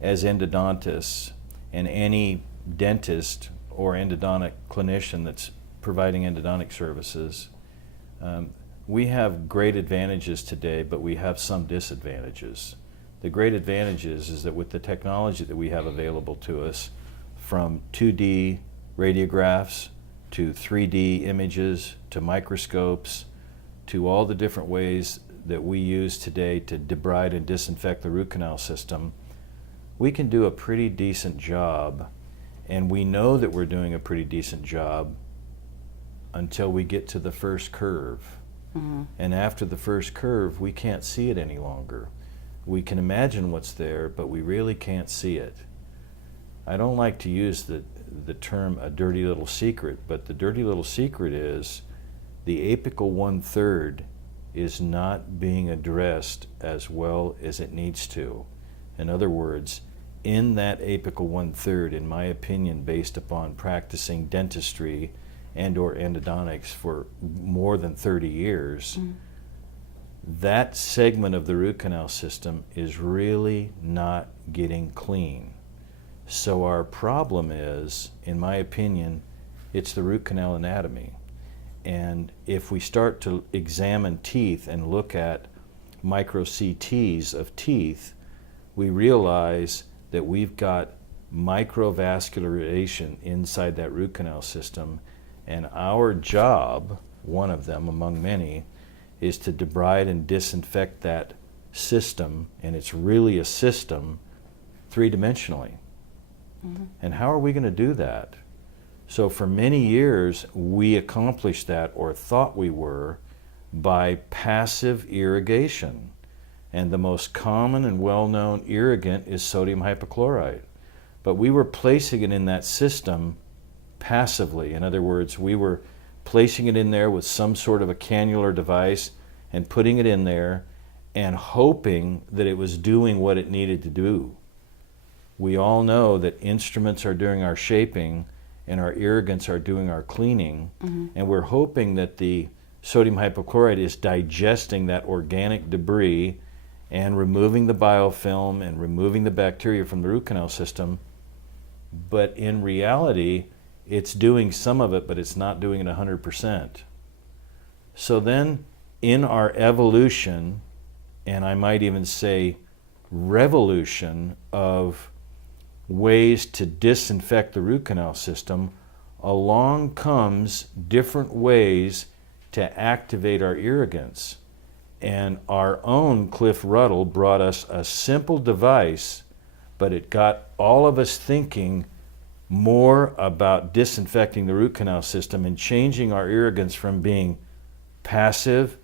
as endodontists and any dentist or endodontic clinician that's providing endodontic services, we have great advantages today, but we have some disadvantages. The great advantages is that with the technology that we have available to us, from 2D radiographs to 3D images to microscopes to all the different ways that we use today to debride and disinfect the root canal system, we can do a pretty decent job, and we know that we're doing a pretty decent job until we get to the first curve. And after the first curve, we can't see it any longer. We can imagine what's there, but we really can't see it. I don't like to use the term a dirty little secret, but the dirty little secret is the apical 1/3 is not being addressed as well as it needs to. In other words, in that apical 1/3, in my opinion, based upon practicing dentistry and or endodontics for more than 30 years, that segment of the root canal system is really not getting clean. So our problem is, in my opinion, it's the root canal anatomy. And if we start to examine teeth and look at micro CTs of teeth, we realize that we've got microvascularization inside that root canal system, and our job, one of them among many, is to debride and disinfect that system, and it's really a system, three-dimensionally. And how are we going to do that? So for many years, we accomplished that, or thought we were, by passive irrigation. And the most common and well-known irrigant is sodium hypochlorite. But we were placing it in that system passively. In other words, we were placing it in there with some sort of a cannular device and putting it in there and hoping that it was doing what it needed to do. We all know that instruments are doing our shaping and our irrigants are doing our cleaning, and we're hoping that the sodium hypochlorite is digesting that organic debris and removing the biofilm and removing the bacteria from the root canal system. But in reality, it's doing some of it, but it's not doing it 100%. So then, in our evolution, and I might even say revolution of ways to disinfect the root canal system, along comes different ways to activate our irrigants. And our own Cliff Ruddle brought us a simple device, but it got all of us thinking more about disinfecting the root canal system and changing our irrigants from being passive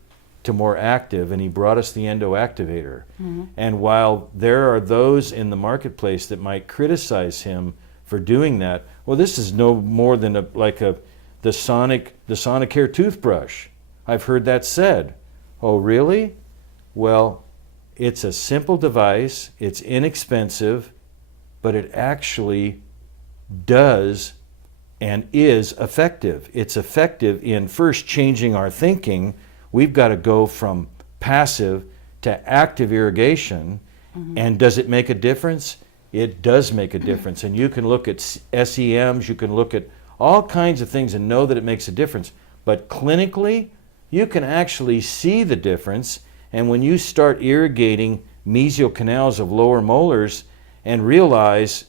to more active, and he brought us the endo activator. And while there are those in the marketplace that might criticize him for doing that, well, this is no more than the Sonicare toothbrush. I've heard that said. Oh, really? Well, it's a simple device, it's inexpensive, but it actually does and is effective. It's effective in first changing our thinking. We've got to go from passive to active irrigation. And does it make a difference? It does make a difference. And you can look at SEMs, you can look at all kinds of things and know that it makes a difference. But clinically, you can actually see the difference. And when you start irrigating mesial canals of lower molars and realize,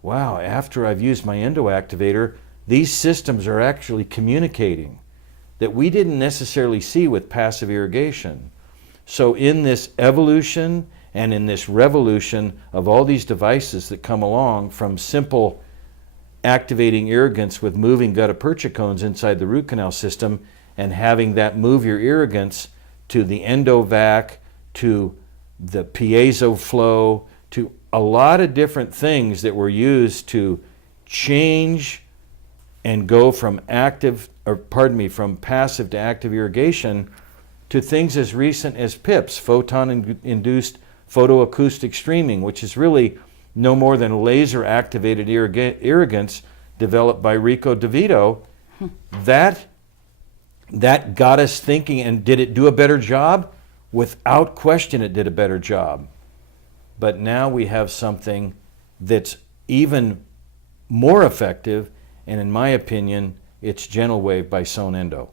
wow, after I've used my endoactivator, these systems are actually communicating that we didn't necessarily see with passive irrigation. So in this evolution and in this revolution of all these devices that come along, from simple activating irrigants with moving gutta percha cones inside the root canal system and having that move your irrigants, to the endovac, to the piezo flow, to a lot of different things that were used to change and go from from passive to active irrigation, to things as recent as PIPS, photon-induced photoacoustic streaming, which is really no more than laser-activated irrigants developed by Rico DeVito. That got us thinking, and did it do a better job? Without question, it did a better job. but now we have something that's even more effective, and in my opinion, it's Gentle Wave by Sonendo.